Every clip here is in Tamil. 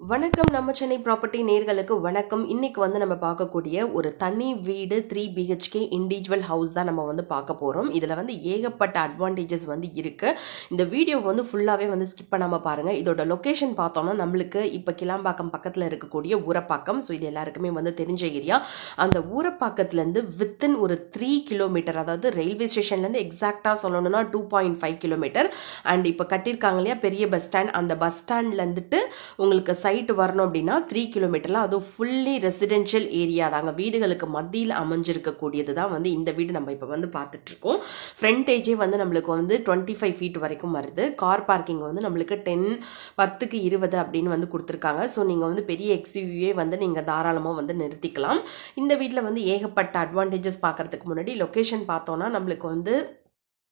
வணக்கம் நம்ம சென்னை ப்ராப்பர்ட்டி நேர்களுக்கு வணக்கம். இன்னைக்கு வந்து நம்ம பார்க்கக்கூடிய ஒரு தனி வீடு 3 BHK இண்டிவிஜுவல் ஹவுஸ் தான் நம்ம வந்து பார்க்க போகிறோம். இதில் வந்து ஏகப்பட்ட அட்வான்டேஜஸ் வந்து இருக்குது. இந்த வீடியோ வந்து ஃபுல்லாகவே வந்து ஸ்கிப் பண்ணாமல் பாருங்கள். இதோட லொக்கேஷன் பார்த்தோன்னா நம்மளுக்கு இப்போ கிளாம்பாக்கம் பக்கத்தில் இருக்கக்கூடிய ஊரப்பாக்கம். ஸோ இது எல்லாருக்குமே வந்து தெரிஞ்ச ஏரியா. அந்த ஊரப்பாக்கத்துலேருந்து வித்தின் ஒரு 3 கிலோமீட்டர், அதாவது ரயில்வே ஸ்டேஷன்லேருந்து எக்ஸாக்டாக சொல்லணும்னா 2.5 கிலோமீட்டர். அண்ட் இப்போ கட்டியிருக்காங்க இல்லையா பெரிய பஸ் ஸ்டாண்ட், அந்த பஸ் ஸ்டாண்ட்லேருந்துட்டு உங்களுக்கு சைட்டு வரணும் அப்படின்னா 3 கிலோமீட்டரில், அதுவும் ஃபுல்லி ரெசிடென்ஷியல் ஏரியா தாங்க, வீடுகளுக்கு மத்தியில் அமைஞ்சிருக்கக்கூடியது தான் வந்து இந்த வீடு நம்ம இப்போ வந்து பார்த்துட்ருக்கோம். ஃப்ரண்டேஜே வந்து நம்மளுக்கு வந்து 25 ஃபீட் வரைக்கும் வருது. கார் பார்க்கிங் வந்து நம்மளுக்கு 10க்கு 20 அப்படின்னு வந்து கொடுத்துருக்காங்க. ஸோ நீங்கள் வந்து பெரிய எக்ஸ்யூவியே வந்து நீங்கள் தாராளமாக வந்து நிறுத்திக்கலாம். இந்த வீட்டில் வந்து ஏகப்பட்ட அட்வான்டேஜஸ் பார்க்குறதுக்கு முன்னாடி லொக்கேஷன் பார்த்தோன்னா நம்மளுக்கு வந்து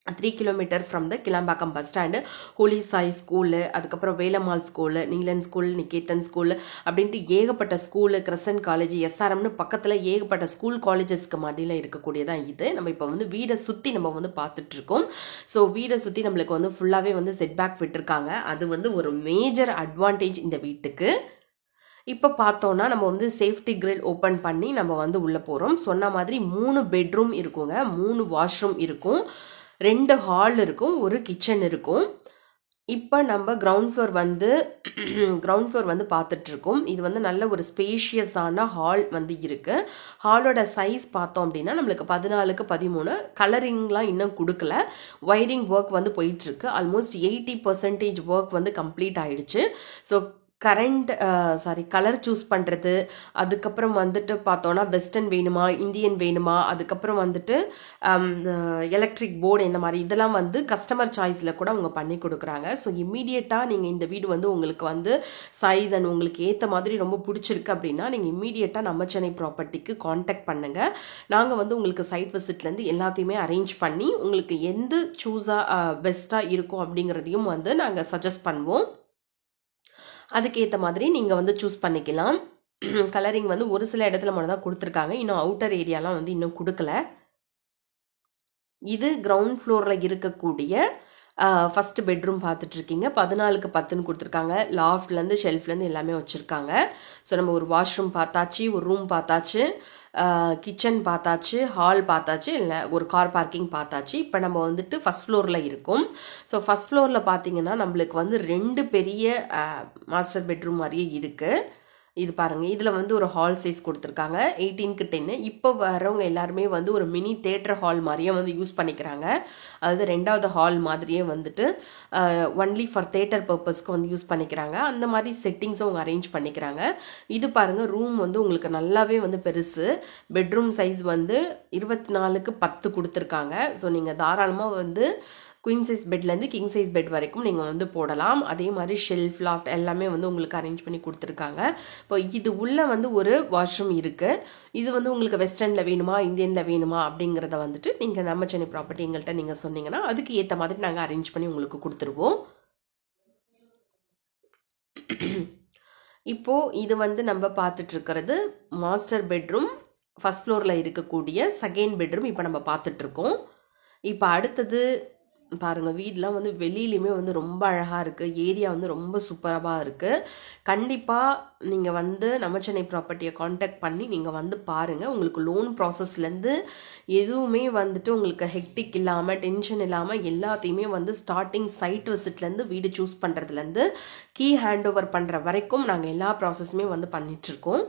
3 kilometre from the Kilambakkam bus stand, holy Sai school, அதுக்கப்புறம் Velammal school, Neelan school, Niketan school அப்படின்ட்டு ஏகப்பட்ட ஸ்கூலு, கிரசன்ட் காலேஜ், SRMனு பக்கத்தில் ஏகப்பட்ட ஸ்கூல் காலேஜஸ்க்கு மத்தியில் இருக்கக்கூடியதான் இது. நம்ம இப்போ வந்து வீடை சுற்றி நம்ம வந்து பார்த்துட்ருக்கோம். ஸோ வீடை சுற்றி நம்மளுக்கு வந்து ஃபுல்லாகவே வந்து செட்பேக் விட்டுருக்காங்க. அது வந்து ஒரு மேஜர் அட்வான்டேஜ் இந்த வீட்டுக்கு. இப்போ பார்த்தோன்னா நம்ம வந்து சேஃப்டி கிரில் ஓப்பன் பண்ணி நம்ம வந்து உள்ளே போகிறோம். சொன்ன மாதிரி 3 பெட்ரூம் இருக்குங்க, 3 வாஷ்ரூம் இருக்கும், 2 ஹால் இருக்கும், ஒரு கிச்சன் இருக்கும். இப்போ நம்ம கிரவுண்ட் ஃப்ளோர் வந்து பார்த்துட்ருக்கோம். இது வந்து நல்ல ஒரு ஸ்பேஷியஸான ஹால் வந்து இருக்குது. ஹாலோட சைஸ் பார்த்தோம் அப்படின்னா நம்மளுக்கு 14க்கு 13. கலரிங்லாம் இன்னும் கொடுக்கல. ஒயரிங் ஒர்க் வந்து போயிட்டுருக்கு. ஆல்மோஸ்ட் 80% ஒர்க் வந்து கம்ப்ளீட் ஆயிடுச்சு. ஸோ கலர் சூஸ் பண்ணுறது, அதுக்கப்புறம் வந்துட்டு பார்த்தோன்னா வெஸ்டர்ன் வேணுமா, இந்தியன் வேணுமா, அதுக்கப்புறம் வந்துட்டு எலக்ட்ரிக் போர்டு, இந்த மாதிரி இதெல்லாம் வந்து கஸ்டமர் சாய்ஸில் கூட அவங்க பண்ணி கொடுக்குறாங்க. ஸோ இம்மீடியட்டாக நீங்கள் இந்த வீடு வந்து உங்களுக்கு வந்து சைஸ் அண்ட் உங்களுக்கு ஏற்ற மாதிரி ரொம்ப பிடிச்சிருக்கு அப்படின்னா நீங்கள் இம்மீடியட்டாக நம்ம சென்னை ப்ராப்பர்ட்டிக்கு காண்டாக்ட் பண்ணுங்கள். நாங்கள் வந்து உங்களுக்கு சைட் விசிட்லேருந்து எல்லாத்தையுமே அரேஞ்ச் பண்ணி உங்களுக்கு எந்த பெஸ்ட்டாக இருக்கும் அப்படிங்கிறதையும் வந்து நாங்கள் சஜஸ்ட் பண்ணுவோம். அதுக்கேற்ற மாதிரி நீங்கள் வந்து சூஸ் பண்ணிக்கலாம். கலரிங் வந்து ஒரு சில இடத்துல மட்டும் தான் கொடுத்துருக்காங்க, இன்னும் அவுட்டர் ஏரியாலாம் வந்து இன்னும் கொடுக்கல. இது கிரவுண்ட் ஃப்ளோரில் இருக்கக்கூடிய ஃபஸ்ட்டு பெட்ரூம் பார்த்துட்ருக்கீங்க. 14க்கு 10ன்னு கொடுத்துருக்காங்க. லாஃப்ட்லேருந்து ஷெல்ஃப்லேருந்து எல்லாமே வச்சுருக்காங்க. ஸோ நம்ம ஒரு வாஷ்ரூம் பார்த்தாச்சு, ஒரு ரூம் பார்த்தாச்சு, கிச்சன் பார்த்தாச்சு, ஹால் பார்த்தாச்சு, இல்லை ஒரு கார் பார்க்கிங் பார்த்தாச்சு. இப்போ நம்ம வந்துட்டு ஃபஸ்ட் ஃப்ளோரில் இருக்கோம். ஸோ ஃபஸ்ட் ஃப்ளோரில் பார்த்தீங்கன்னா நம்மளுக்கு வந்து 2 பெரிய மாஸ்டர் பெட்ரூம் மாதிரியே இருக்குது. இது பாருங்கள், இதில் வந்து ஒரு ஹால் சைஸ் கொடுத்துருக்காங்க 18க்கு 10. இப்போ வரவங்க எல்லாருமே வந்து ஒரு மினி தேட்டர் ஹால் மாதிரியே வந்து யூஸ் பண்ணிக்கிறாங்க. அதாவது 2வது ஹால் மாதிரியே வந்துட்டு ஒன்லி ஃபார் தேட்டர் பர்பஸ்க்கு வந்து யூஸ் பண்ணிக்கிறாங்க. அந்த மாதிரி செட்டிங்ஸும் அவங்க அரேஞ்ச் பண்ணிக்கிறாங்க. இது பாருங்கள், ரூம் வந்து உங்களுக்கு நல்லாவே வந்து பெருசு. பெட்ரூம் சைஸ் வந்து 24க்கு 10 கொடுத்துருக்காங்க. ஸோ நீங்கள் தாராளமாக வந்து குயின் சைஸ் பெட்லேருந்து கிங் சைஸ் பெட் வரைக்கும் நீங்கள் வந்து போடலாம். அதே மாதிரி ஷெல்ஃப், லாஃப்ட் எல்லாமே வந்து உங்களுக்கு அரேஞ்ச் பண்ணி கொடுத்துருக்காங்க. இப்போ இது உள்ளே வந்து ஒரு வாஷ்ரூம் இருக்குது. இது வந்து உங்களுக்கு வெஸ்டர்னில் வேணுமா, இந்தியனில் வேணுமா அப்படிங்கிறத வந்துட்டு நீங்கள் நம்ம சென்னை ப்ராப்பர்ட்டி எங்கள்கிட்ட நீங்கள் சொன்னீங்கன்னா அதுக்கு ஏற்ற மாதிரி நாங்கள் அரேஞ்ச் பண்ணி உங்களுக்கு கொடுத்துருவோம். இப்போது இது வந்து நம்ம பார்த்துட்ருக்கிறது மாஸ்டர் பெட்ரூம், ஃபஸ்ட் ஃப்ளோரில் இருக்கக்கூடிய செகண்ட் பெட்ரூம் இப்போ நம்ம பார்த்துட்ருக்கோம். இப்போ அடுத்தது பாருங்கள், வீடெலாம் வந்து வெளியிலையுமே வந்து ரொம்ப அழகாக இருக்குது. ஏரியா வந்து ரொம்ப சூப்பராக இருக்குது. கண்டிப்பாக நீங்கள் வந்து நம்ம சென்னை ப்ராப்பர்ட்டியை காண்டாக்ட் பண்ணி நீங்கள் வந்து பாருங்கள். உங்களுக்கு லோன் ப்ராசஸ்லேருந்து எதுவுமே வந்துட்டு உங்களுக்கு ஹெக்டிக் இல்லாமல், டென்ஷன் இல்லாமல் எல்லாத்தையுமே வந்து ஸ்டார்டிங் சைட் விசிட்லேருந்து வீடு சூஸ் பண்ணுறதுலேருந்து கீ ஹேண்ட் ஓவர் பண்ணுற வரைக்கும் நாங்கள் எல்லா ப்ராசஸுமே வந்து பண்ணிகிட்ருக்கோம்.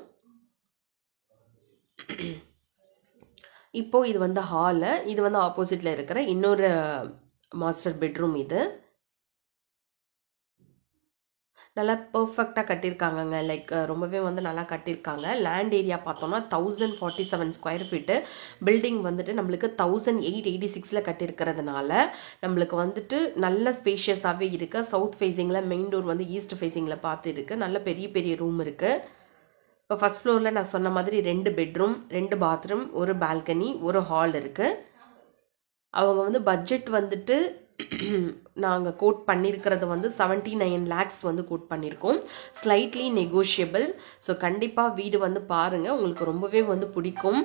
இப்போது இது வந்து ஹாலு, இது வந்து ஆப்போசிட்டில் இருக்கிற இன்னொரு மாஸ்டர் பெட்ரூம். இது நல்லா பர்ஃபெக்டாக கட்டியிருக்காங்கங்க. லைக் ரொம்பவே வந்து நல்லா கட்டியிருக்காங்க. லேண்ட் ஏரியா பார்த்தோம்னா 1047 ஸ்கொயர் ஃபீட்டு. பில்டிங் வந்துட்டு நம்மளுக்கு 1886 கட்டியிருக்கிறதுனால நம்மளுக்கு வந்துட்டு நல்ல ஸ்பேஷியஸாகவே இருக்குது. சவுத் ஃபேஸிங்கில், மெயின் டோர் வந்து ஈஸ்ட் ஃபேஸிங்கில் பார்த்து இருக்குது. நல்ல பெரிய பெரிய ரூம் இருக்குது. இப்போ ஃபஸ்ட் ஃப்ளோரில் நான் சொன்ன மாதிரி 2 பெட்ரூம், 2 பாத்ரூம், ஒரு பால்கனி, ஒரு ஹால் இருக்குது. அவங்க வந்து பட்ஜெட் வந்துட்டு நாங்கள் கோட் பண்ணியிருக்கிறது வந்து 79 lakhs வந்து கோட் பண்ணியிருக்கோம். Slightly negotiable. ஸோ கண்டிப்பாக வீடு வந்து பாருங்கள், உங்களுக்கு ரொம்பவே வந்து பிடிக்கும்.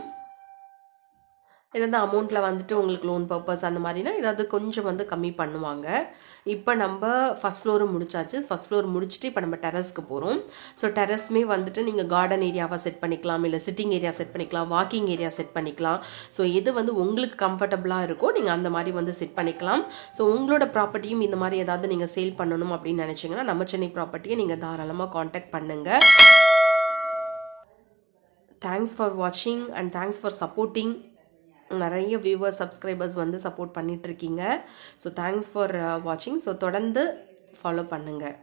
ஏதாவது அமௌண்ட்டில் வந்துட்டு உங்களுக்கு லோன் பர்பஸ் அந்த மாதிரினா ஏதாவது கொஞ்சம் வந்து கம்மி பண்ணுவாங்க. இப்போ நம்ம ஃபஸ்ட் ஃப்ளோரும் முடிச்சாச்சு. ஃபஸ்ட் ஃப்ளோர் முடிச்சுட்டு இப்போ நம்ம டெரஸ்க்கு போகிறோம். ஸோ டெரஸ்மே வந்துட்டு நீங்கள் கார்டன் ஏரியாவாக செட் பண்ணிக்கலாம், இல்லை சிட்டிங் ஏரியா செட் பண்ணிக்கலாம், வாக்கிங் ஏரியா செட் பண்ணிக்கலாம். ஸோ எது வந்து உங்களுக்கு கம்ஃபர்டபுளாக இருக்கோ நீங்கள் அந்த மாதிரி வந்து செட் பண்ணிக்கலாம். ஸோ உங்களோட ப்ராப்பர்ட்டியும் இந்த மாதிரி ஏதாவது நீங்கள் சேல் பண்ணணும் அப்படின்னு நினச்சிங்கன்னா நம்ம சென்னை ப்ராப்பர்ட்டியை நீங்கள் தாராளமாக காண்டாக்ட் பண்ணுங்கள். தேங்க்ஸ் ஃபார் வாட்சிங் அண்ட் தேங்க்ஸ் ஃபார் சப்போர்ட்டிங். நிறைய வியூவர்ஸ் சப்ஸ்கிரைபர்ஸ் வந்து சப்போர்ட் பண்ணிகிட்ருக்கீங்க. ஸோ தேங்க்ஸ் ஃபார் வாட்சிங். ஸோ தொடர்ந்து ஃபாலோ பண்ணுங்கள்.